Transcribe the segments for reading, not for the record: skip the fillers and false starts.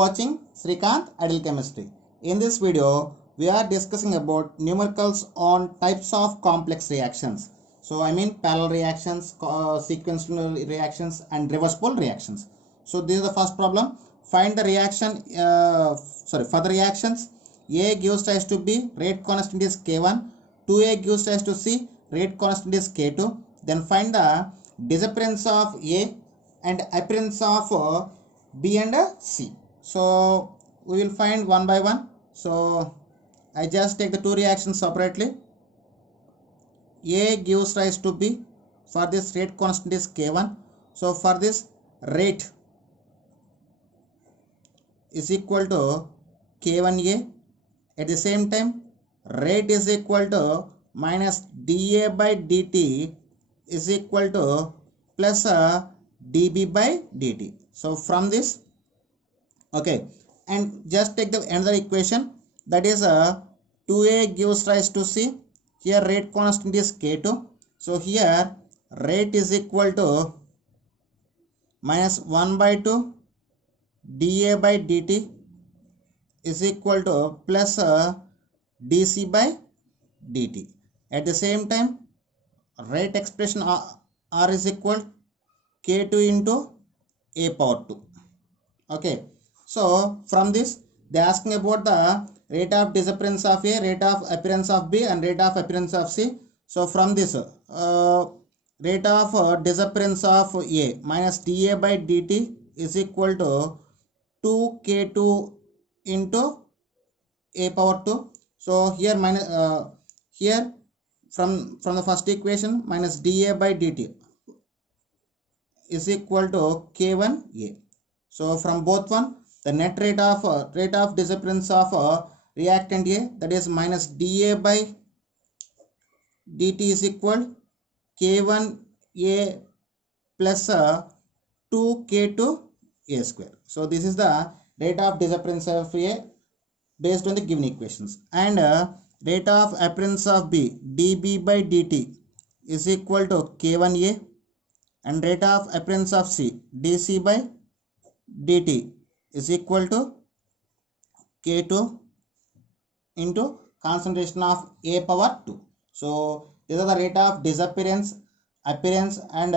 watching Srikanth Ideal Chemistry. In this video, we are discussing about numericals on types of complex reactions. So I mean parallel reactions, sequential reactions and reversible reactions. So this is the first problem. Find the reaction, for the reactions, A gives rise to B, rate constant is K1, 2A gives rise to C, rate constant is K2. Then find the disappearance of A and appearance of B and C. So we will find one by one. So I just take the two reactions separately. A gives rise to B. For this, rate constant is K1. So for this, rate is equal to K1A. At the same time, rate is equal to minus dA by dt is equal to plus dB by dt. So from this, okay, and just take the another equation, that is 2A gives rise to C. Here rate constant is K2. So here rate is equal to minus 1 by 2 dA by dt is equal to plus dC by dt. At the same time, rate expression R is equal K2 into A power 2. Okay. So from this, they are asking about the rate of disappearance of A, rate of appearance of B and rate of appearance of C. So from this, rate of disappearance of A minus dA by dt is equal to 2K2 into A power 2. So here minus here from the first equation, minus dA by dt is equal to K1A. So from both one, the net rate of disappearance of reactant A, that is minus dA by dt is equal K1A plus 2K2 A square. So this is the rate of disappearance of A based on the given equations. And rate of appearance of B, dB by dt is equal to K1A, and rate of appearance of C, dC by dt is equal to K2 into concentration of A power 2. So these are the rate of disappearance, appearance and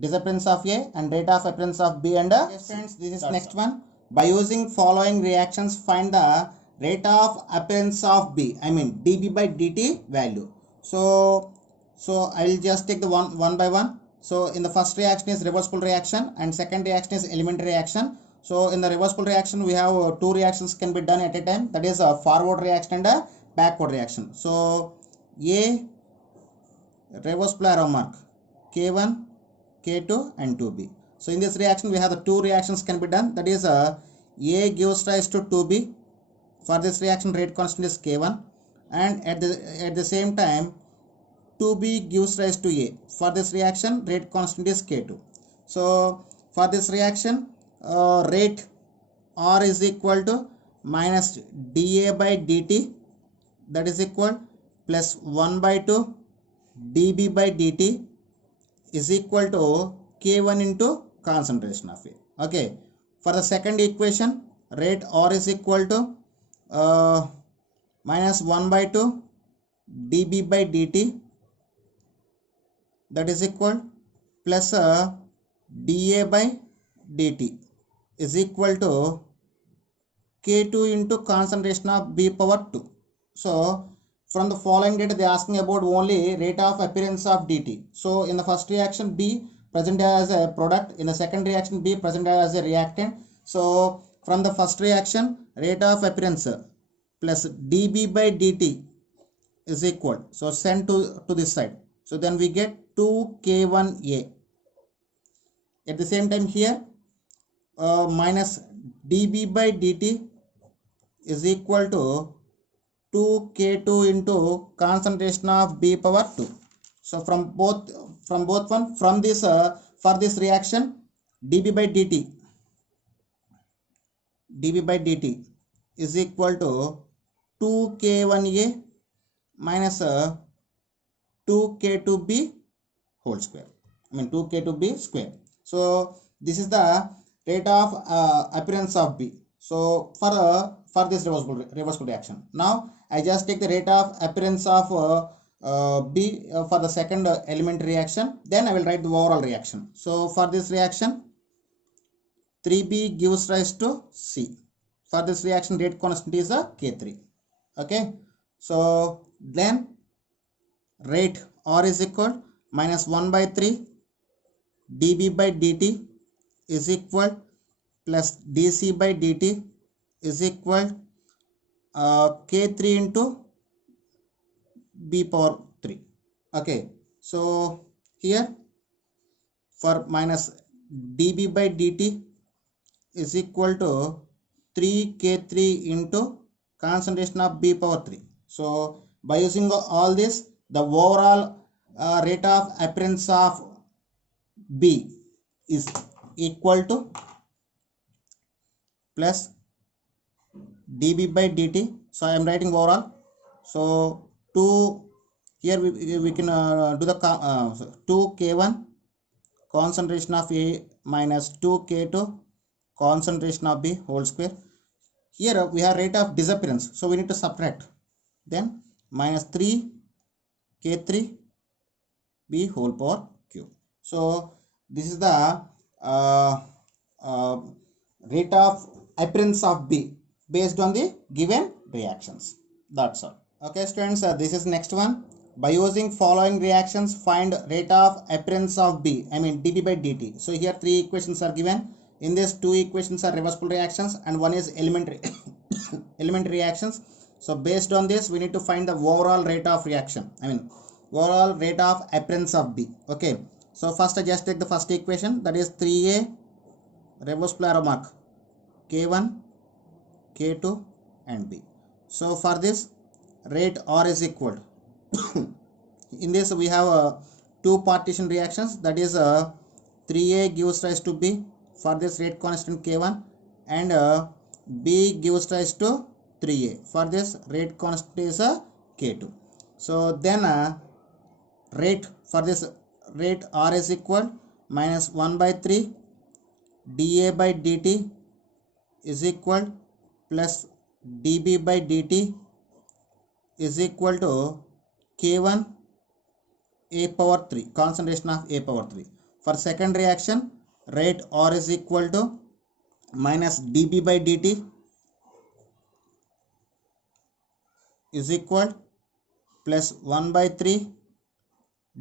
disappearance of A and rate of appearance of B and yes friends, this is next one. By using following reactions, find the rate of appearance of B, I mean dB by dt value. So I will just take the one by one. So in the first reaction is reversible reaction and second reaction is elementary reaction. So in the reversible reaction, we have two reactions can be done at a time, that is a forward reaction and a backward reaction. So A reversible arrow mark, K1, K2 and 2B. So in this reaction, we have the two reactions can be done, that is A gives rise to 2B. For this reaction, rate constant is K1, and at the same time 2B gives rise to A. For this reaction, rate constant is K2. So for this reaction, rate R is equal to minus dA by dt, that is equal plus 1 by 2 dB by dt is equal to K1 into concentration of A. Okay. For the second equation, rate R is equal to minus 1 by 2 dB by dt, that is equal plus dA by dt is equal to K2 into concentration of B power 2. So from the following data, they are asking about only rate of appearance of dt. So in the first reaction, B present as a product, in the second reaction, B present as a reactant. So from the first reaction, rate of appearance plus dB by dt is equal, so send to this side. So then we get 2K1A. At the same time here, minus dB by dt is equal to 2K2 into concentration of B power 2. So from both one, from this for this reaction, dB by dt is equal to 2K1A minus 2K2B whole square, I mean 2K2B square. So this is the rate of appearance of B. So for this reversible reaction, now I just take the rate of appearance of B for the second element reaction, then I will write the overall reaction. So for this reaction, 3B gives rise to C. For this reaction, rate constant is a K3. Okay, so then rate R is equal minus 1 by 3 dB by dt is equal plus dC by dt is equal K3 into B power 3. Okay, so here for minus dB by dt is equal to 3K3 into concentration of B power 3. So by using all this, the overall rate of appearance of B is equal to plus dB by dt. So I am writing overall. So 2 here we can do the 2K1 concentration of A minus 2K2 concentration of B whole square. Here we have rate of disappearance, so we need to subtract. Then minus 3K3 B whole power cube. So this is the rate of appearance of B based on the given reactions. That's all. Okay students, this is next one. By using following reactions, find rate of appearance of B, I mean dB by dt. So here three equations are given. In this, two equations are reversible reactions and one is elementary elementary reactions. So based on this, we need to find the overall rate of reaction, I mean overall rate of appearance of B. Okay, so first I just take the first equation, that is 3A reversible arrow mark K1, K2 and B. So for this, rate R is equal in this we have two partition reactions, that is 3A gives rise to B for this rate constant K1 and B gives rise to 3A for this rate constant is K2. So then rate for this rate R is equal minus 1 by 3 dA by dt is equal plus dB by dt is equal to K1 A power 3, concentration of A power 3. For second reaction, rate R is equal to minus dB by dt is equal plus 1 by 3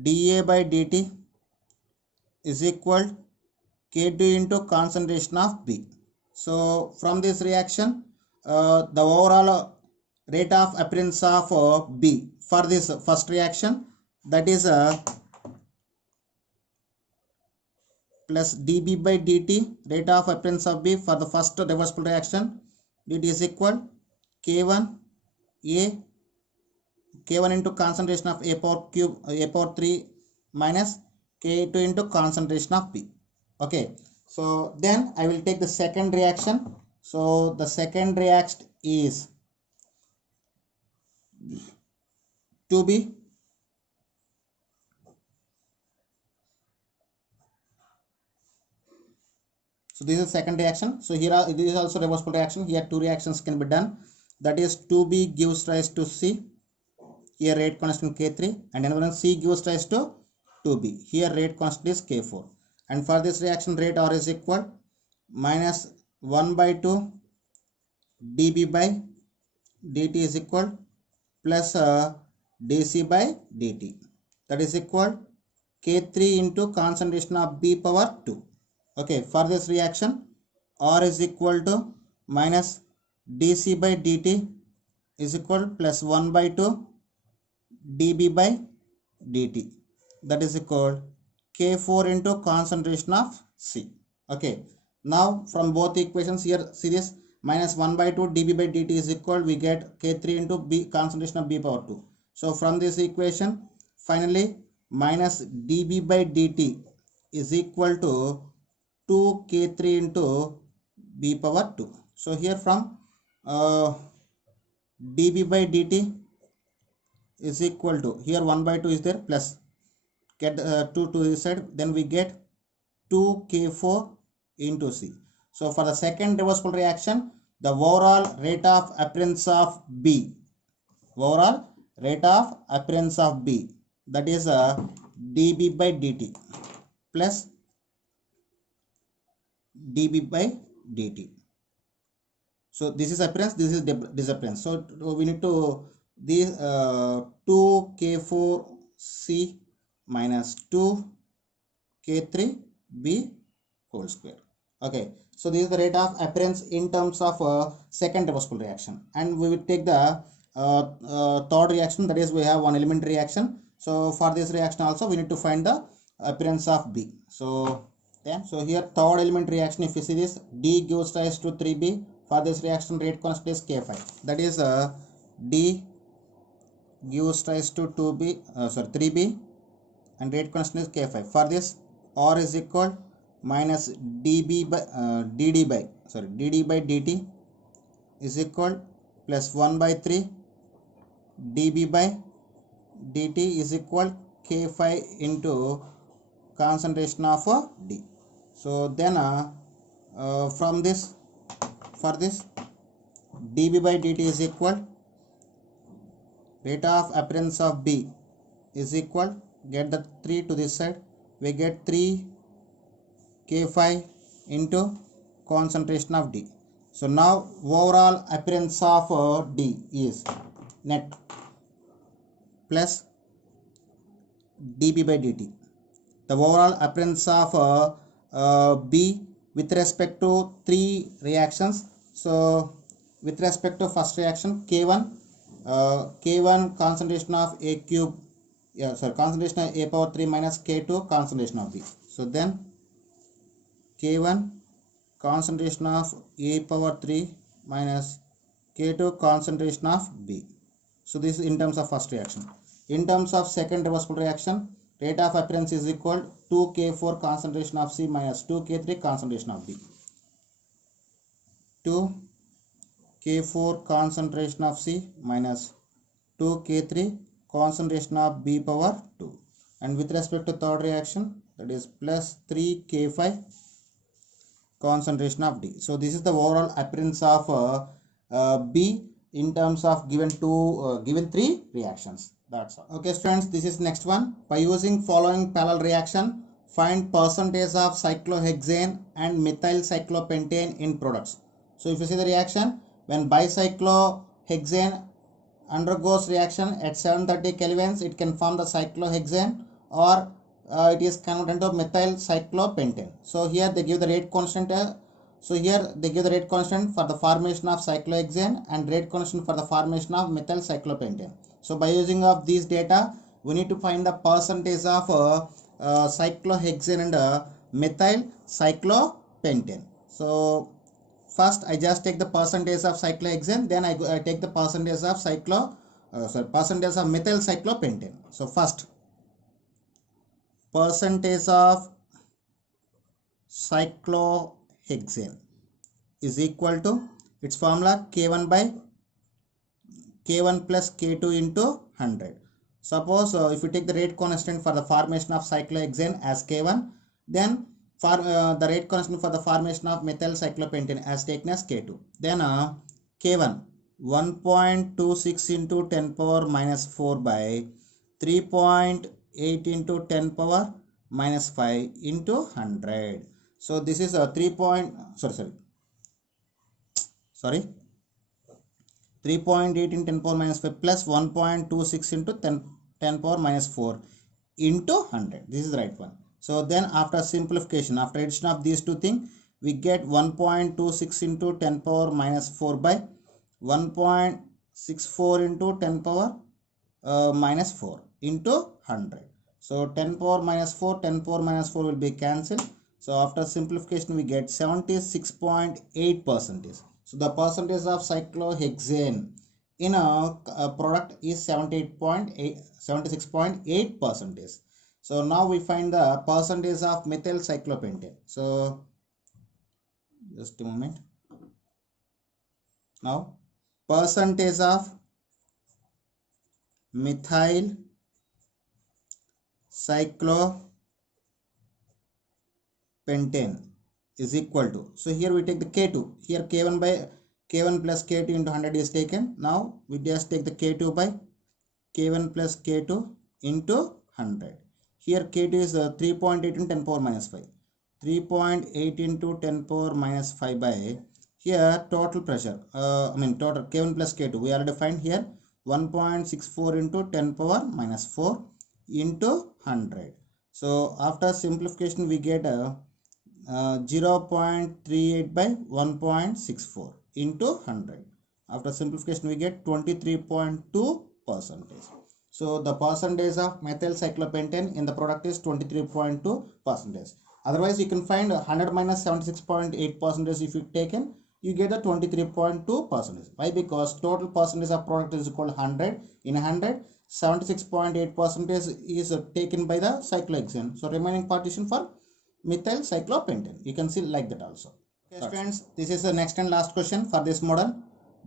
dA by dt is equal K2 into concentration of B. So from this reaction, the overall rate of appearance of B for this first reaction, that is plus dB by dt, rate of appearance of B for the first reversible reaction, it is equal K1 into concentration of A power cube A power 3 minus K2 into concentration of B. Okay, so then I will take the second reaction. So the second reaction is 2B So this is second reaction. So here this is also reversible reaction. Here two reactions can be done. That is 2B gives rise to C. Here rate constant K3 and another one C gives rise to 2B. Here rate constant is K4. And for this reaction, rate R is equal minus 1 by 2 dB by dt is equal plus dC by dt. That is equal K3 into concentration of B power 2. Okay, for this reaction, R is equal to minus dC by dt is equal plus 1 by 2 dB by dt. That is equal K4 into concentration of C. Okay, now from both equations here, see this minus 1 by 2 dB by dt is equal, we get K3 into B concentration of B power 2. So from this equation, finally minus dB by dt is equal to 2K3 into B power 2. So here from dB by dt is equal to, here 1 by 2 is there, plus get 2 to this side, then we get 2K4 into C. So for the second reversible reaction, the overall rate of appearance of B. Overall rate of appearance of B, that is dB by dt plus dB by dt. So this is appearance, this is disappearance. So we need to these 2k4c minus 2k3b whole square. Okay, so this is the rate of appearance in terms of second reversible reaction, and we will take the third reaction, that is we have one element reaction. So for this reaction also we need to find the appearance of B. So here third element reaction, if you see this, D gives rise to 3B. For this reaction rate constant is K5, that is D gives rise to 3B and rate constant is K5. For this R is equal minus dd by dt is equal plus 1 by 3 dB by dt is equal K5 into concentration of D. So then from this, for this dB by dt is equal rate of appearance of B is equal, get the 3 to this side, we get 3 K5 into concentration of D. So now overall appearance of D is net plus dB by dt. The overall appearance of B with respect to 3 reactions. So with respect to first reaction K1, K1 concentration of A cube, concentration of A power 3 minus K2 concentration of B. So then K1 concentration of A power 3 minus K2 concentration of B. So this is in terms of first reaction. In terms of second reversible reaction, rate of appearance is equal to 2K4 concentration of C minus 2K3 concentration of B. 2K4 concentration of C minus 2K3 concentration of B power 2. And with respect to third reaction, that is plus 3K5 concentration of D. So this is the overall appearance of B in terms of given 3 reactions. That's all. Okay friends, this is next one. By using following parallel reaction, find percentage of cyclohexane and methyl cyclopentane in products. So if you see the reaction, when bicyclohexane undergoes reaction at 730 kelvins, it can form the cyclohexane, or it is converted into methyl cyclopentane. So here they give the rate constant. So here they give the rate constant for the formation of cyclohexane and rate constant for the formation of methyl cyclopentane. So by using of these data, we need to find the percentage of cyclohexane and methyl cyclopentane. So first I just take the percentage of cyclohexane, then I take the percentage of percentage of methyl cyclopentane. So first percentage of cyclohexane is equal to its formula K1 by K1 plus K2 into 100. Suppose if you take the rate constant for the formation of cyclohexane as K1, then for the rate constant for the formation of methyl cyclopentane as taken as K2. Then K1 1.26 into 10 power minus 4 by 3.8 into 10 power minus 5 into 100. So this is a 3.8 into 10 power minus 5 plus 1.26 into 10 power minus 4 into 100. This is the right one. So then after simplification, after addition of these two things, we get 1.26 into 10 power minus 4 by 1.64 into 10 power minus 4 into 100. So 10 power minus 4 will be cancelled. So after simplification, we get 76.8%. So the percentage of cyclohexane in a product is 76.8%. So now we find the percentage of methyl cyclopentane. So just a moment. Now percentage of methyl cyclopentane is equal to, so here we take the K2, here K1 by K1 plus K2 into 100 is taken. Now we just take the K2 by K1 plus K2 into 100. Here K2 is 3.8 into 10 power minus 5. 3.8 into 10 power minus 5 by, here total pressure, total K1 plus K2, we already find here 1.64 into 10 power minus 4 into 100. So after simplification we get 0.38 by 1.64 into 100. After simplification we get 23.2 percentage. So the percentage of methyl cyclopentane in the product is 23.2 percentage. Otherwise you can find 100 minus 76.8 percentage. If you taken, you get the 23.2 percentage. Why? Because total percentage of product is equal to 100. In 100, 76.8 percentage is taken by the cyclohexane. So remaining partition for methyl cyclopentane. You can see like that also. Okay, friends, this is the next and last question for this model.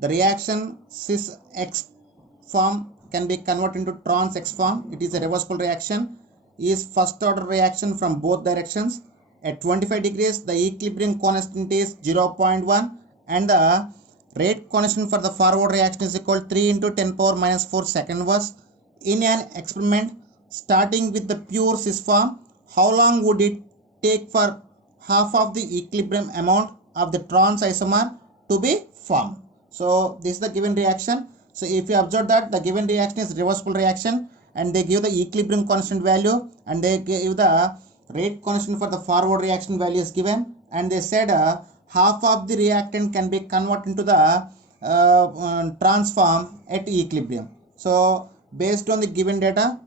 The reaction cis X form can be converted into trans X form. It is a reversible reaction. Is first order reaction from both directions. At 25 degrees, the equilibrium constant is 0.1 and the rate constant for the forward reaction is equal to 3 into 10 power minus 4 second was. In an experiment starting with the pure cis form, how long would it take for half of the equilibrium amount of the trans isomer to be formed? So this is the given reaction. So if you observe that the given reaction is reversible reaction and they give the equilibrium constant value and they give the rate constant for the forward reaction value is given, and they said half of the reactant can be converted into the transform at equilibrium. So based on the given data,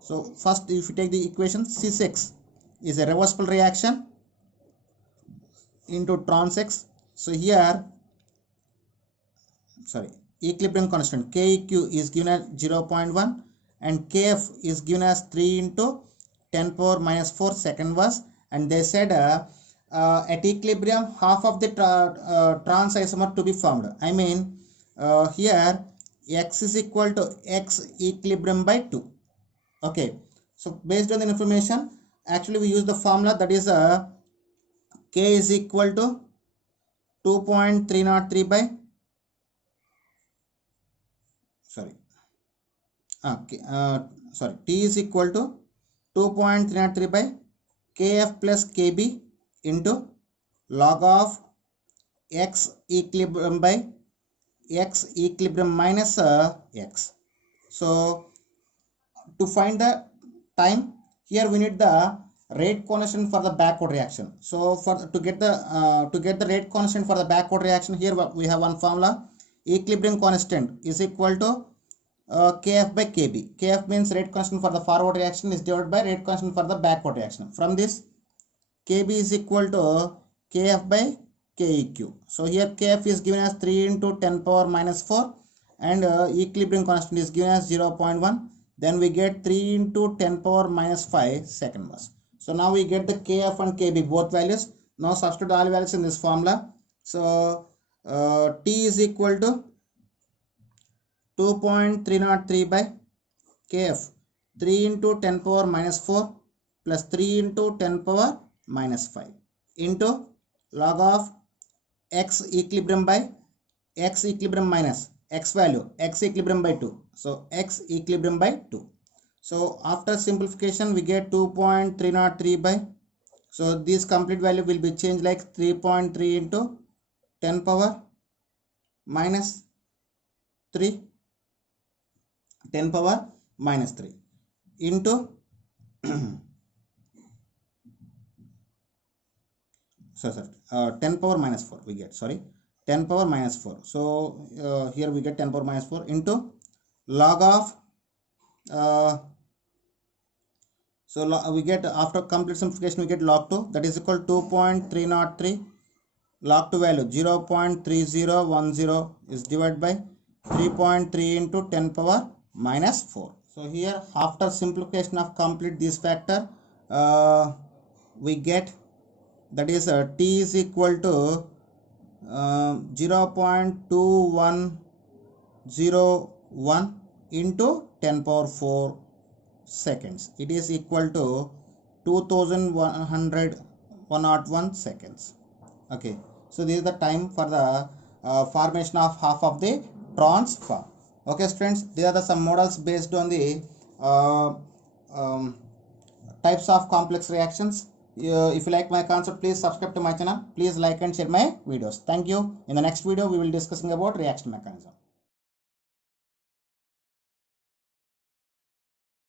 so first if you take the equation, cis X is a reversible reaction into trans X. So here, equilibrium constant KEQ is given as 0.1 and KF is given as 3 into 10 power minus 4 second was, and they said at equilibrium half of the trans isomer to be formed. I mean here X is equal to X equilibrium by 2. Okay, so based on the information, actually we use the formula, that is K is equal to 2.303 by T is equal to 2.303 by Kf plus Kb into log of X equilibrium by X equilibrium minus X. So to find the time, here we need the rate constant for the backward reaction. So to get the rate constant for the backward reaction, here we have one formula. Equilibrium constant is equal to Kf by Kb. Kf means rate constant for the forward reaction is divided by rate constant for the backward reaction. From this, Kb is equal to Kf by Keq. So here Kf is given as 3 into 10 power minus 4 and equilibrium constant is given as 0.1. Then we get 3 into 10 power minus 5 second mass. So now we get the Kf and Kb both values. Now substitute all values in this formula. So T is equal to 2.303 by Kf 3 into 10 power minus 4 plus 3 into 10 power minus 5 into log of X equilibrium by X equilibrium minus X value, X equilibrium by 2. So X equilibrium by 2. So after simplification we get 2.303 by, so this complete value will be changed like 3.3 into 10 power minus 3, 10 power minus 3 into 10 power minus 4 we get, 10 power minus 4. So here we get 10 power minus 4 into log of we get, after complete simplification we get log 2, that is equal to 2.303. Log 2 value 0.3010 is divided by 3.3 into 10 power minus 4. So here after simplification of complete this factor, we get, that is T is equal to 0.2101 into 10 power 4 seconds. It is equal to 2101 seconds. Okay, so this is the time for the formation of half of the transform. Okay students, these are the some models based on the types of complex reactions. If you like my concept, please subscribe to my channel. Please like and share my videos. Thank you. In the next video we will discussing about reaction mechanism.